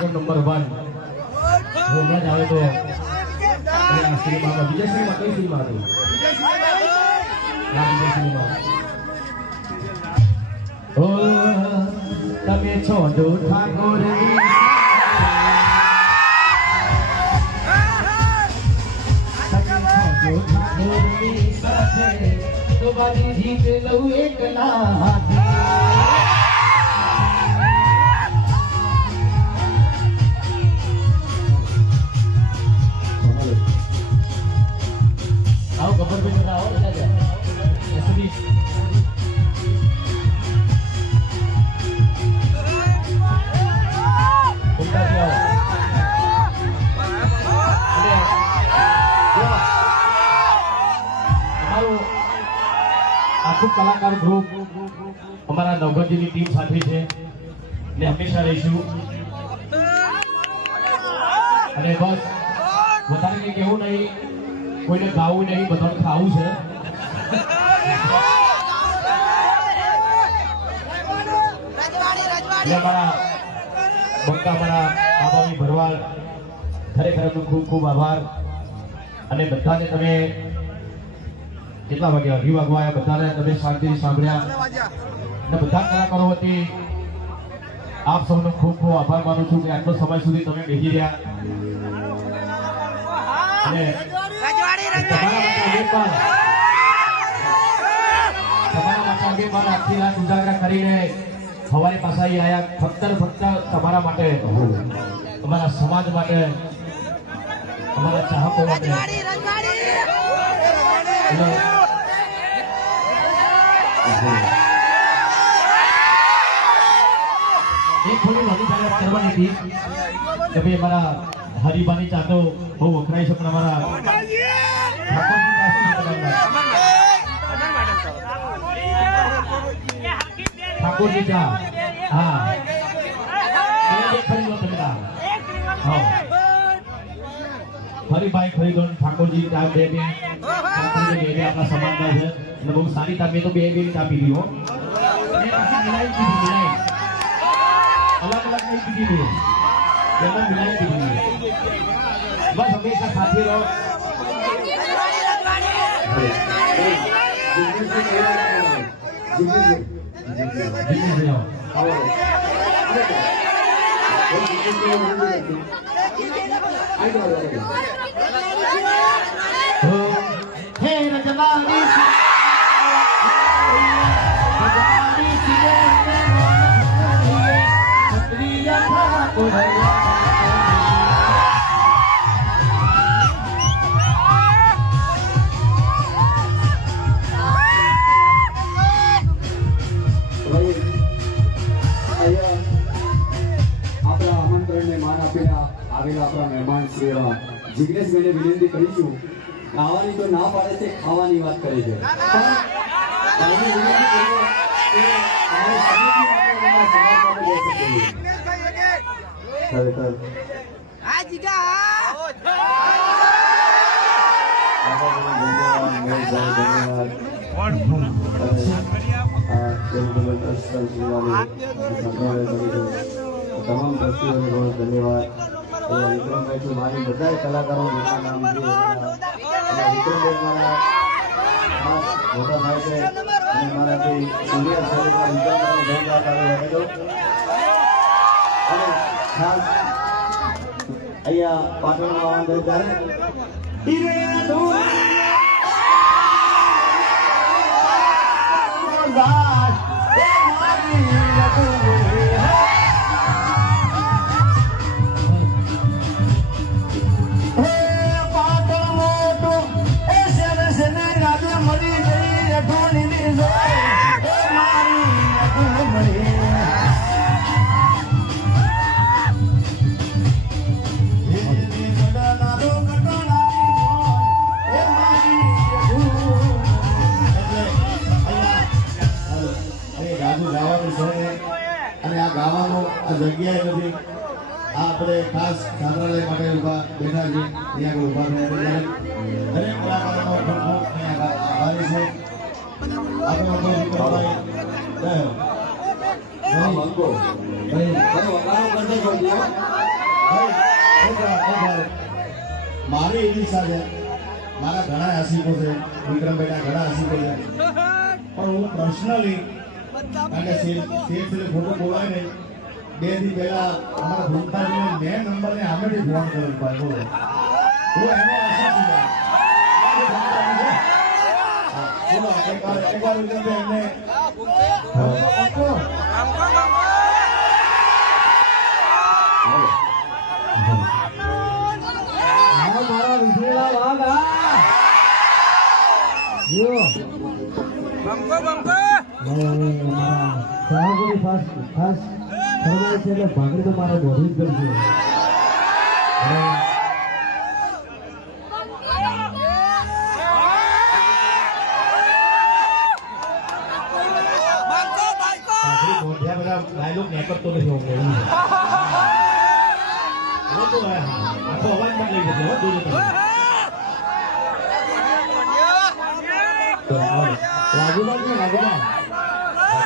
Record number one હું આવે તો અને આ સિનેમામાં વિજય સિનેમા કઈ સિનેમા હતી તમે છો ઠાકોર લઉં એકલા હાથે આખું કલાકાર ગ્રુપ અમારા નવગંજની ટીમ સાથે છે. ને હંમેશા રહીશું. અને બસ, વધારે કંઈ કહેવું નહીં. કોઈને ગાવું નહીં બધાને ખાવું છે. અમારા બંકા બાબાની ભરવાડ ખરેખર એમનો ખૂબ ખૂબ આભાર. અને બધાને તમે કેટલા વાગ્યા અઢી વાગવા આવ્યા? બધાને તમે શાંતિથી સાંભળ્યા. અને બધા કલાકારો વતી આપ સૌનો ખૂબ ખૂબ આભાર માનું છું કે આટલો સમય સુધી તમે બેસી રહ્યા. અને રજવાડી રજવાડી તમારા માટે આજે પણ આખી રાત ઉજાગરા કરીને સવારે પાછા આયા. ફક્ત ફક્ત તમારા માટે તમારા સમાજ માટે તમારા ચાહકો માટે. એક થોડી જાહેરાત કરવાની હતી કે ભાઈ અમારા હરિભાની ચાતો બહુ વખરાય છે પણ અમારા ઠાકોરજી ચા હા. બે બે ખરીદો તમે હા. હરિભાઈ ખરીદો ને ઠાકોરજી ચા બે બે. બે બે આપણા છે. અને બહુ સારી ચા મેં તો બે બે ચા હો. પીધી ยังไม่มีแม่ดีว่าสมิทสักพักที่รถยิงไม่สิ้นเลยยิงไม่หยุดยิงเดียวยิงเดียวเอาเลยไอ้ตัวอะไร તો ના પાડે છે ખાવાની વાત કરે છે. ખરેખર તમામ દ્રષ્ટિઓને ધન્યવાદ. વિક્રમભાઈ મારી બધા કલાકારો નામ છે. અને વિક્રમભાઈ મારા ખાસ મોટા ભાઈ છે અને મારાથી સિનિયર છે એટલે વિક્રમભાઈનો ધન્યવાદ આવે રહેજો. અને ખાસ અહીંયા પાટણમાં આવવાનું ત્યારે ઈરે આપણે ખાસ છાત્રાલય માટે ઊભા બેઠા છે અહીંયા આગળ ઊભા થયા દરેક કલાકારોનો ખૂબ ખૂબ આભારી છે આપણે બધો વિક્રમભાઈ જય હો. હા, મંગો. ભાઈ મને વગાડો કરજો કોઈ દિવસ. ભાઈ, એક વાર, એક વાર. મારી એવી સાથે મારા ઘણા આશિકો છે વિક્રમભાઈના ઘણા આશિકો છે પણ હું પર્સનલી કારણ કે સેલ સેલ સેલ ખોટું બે દી પહેલા અમારા ભૂમતાજીને મેં નંબરને આમેથી ફોન કર્યો ભાઈ બોલો. હું એનો આશા છું. ફાસ્ટ હા, ફરમાય છે એટલે ભાગી તો મારે દોડવી જ પડશે ડાયલોગ નીકળતો.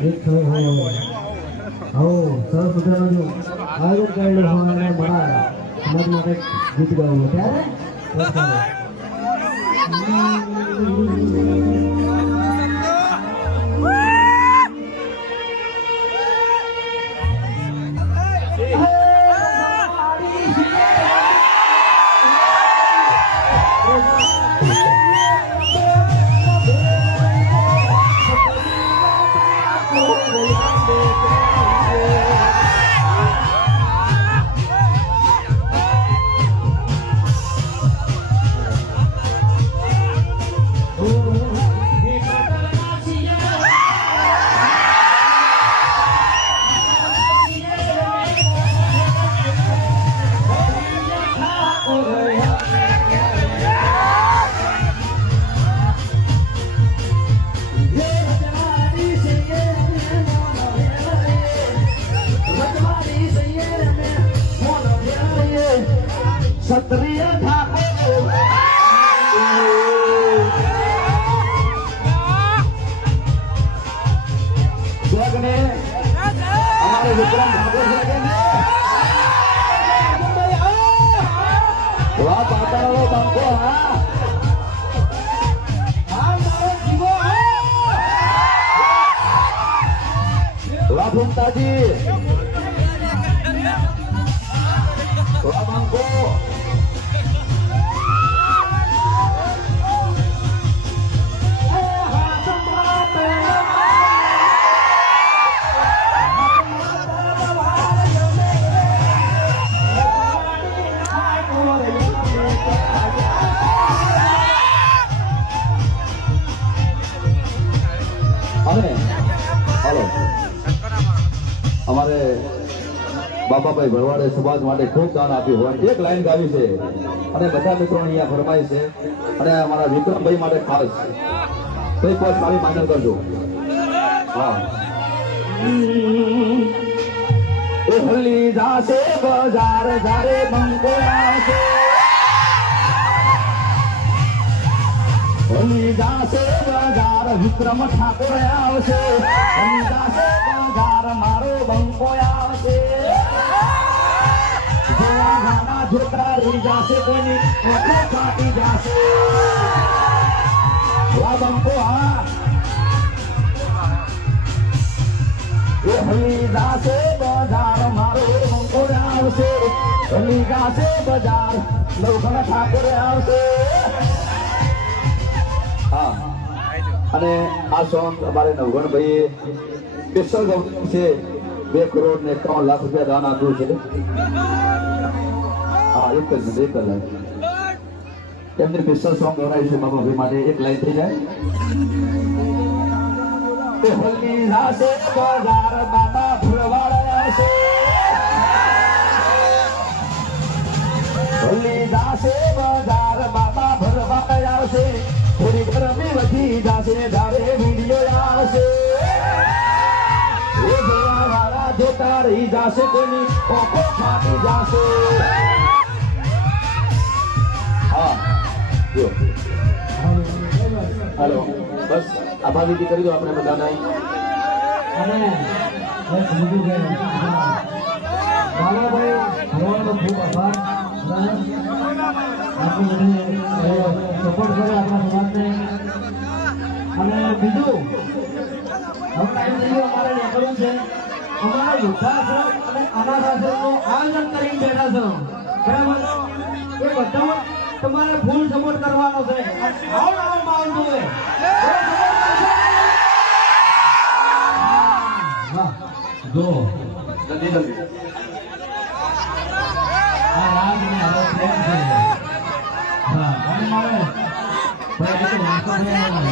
એક સમય હોય. હો સરસ મજાનો જો આયોજન કરેલું હોય અને મારા સમાજ માટે ગીત ગાવું. ત્યારે વાહ ભૂમતાજી બાપાભાઈ ભરવાડે સમાજ માટે ખૂબ દાન આપ્યું હોય. એક લાઈન ગાવી છે. અને બધા મિત્રો અહીંયા ફરમાય છે. અને અમારા વિક્રમભાઈ માટે ખાસ. કઈ પોસ્ટ મારી માન્ય કરજો. હા. ઓહલી જાશે બજાર જારે બંકો છે ઓહલી જાશે બજાર, વિક્રમ ઠાકોર આવશે. ઓહલી જાશે બજાર, મારો બંકો આવશે. ગાના જોતા બજાર મારો બંકો આવશે ઠાકોર આવશે હા અને આ સોંગ અમારે નવગણભાઈએ સ્પેશિયલ છે. બે કરોડ ને એકાવન લાખ રૂપિયા દાન આપ્યું છે. એક જ મિનિટ, એક લાઈન એમને સ્પેશિયલ સોંગ ગવરાય છે બાબાભાઈ માટે એક લાઈન થઈ જાય. તે હોલી જાશે બજાર બાબા ફૂલવાળા છે. હોલી જાશે બજાર બાબા ભરવાળા આવશે થોડી ગરમી વધી જાશે, ધારે વીડિયો આવશે. એ જોતા રહી જાશે તેની ઓખો ફાટી જાશે. જો હાલો. બસ આભાર વિધિ કરી દો આપણે બધાના બાલાભાઈ ભરવાનો ખૂબ આભાર આટલું બધું સપોર્ટ આપણા અને બીજું હવે આયોજન કરીને બેઠા છો બરાબર એ બધામાં તમારે ફૂલ સપોર્ટ કરવાનો છે. આવો રાજ ને આવો પ્રેમ છે. હા, અને મારે, ભાઈ તો વાતો નહીં.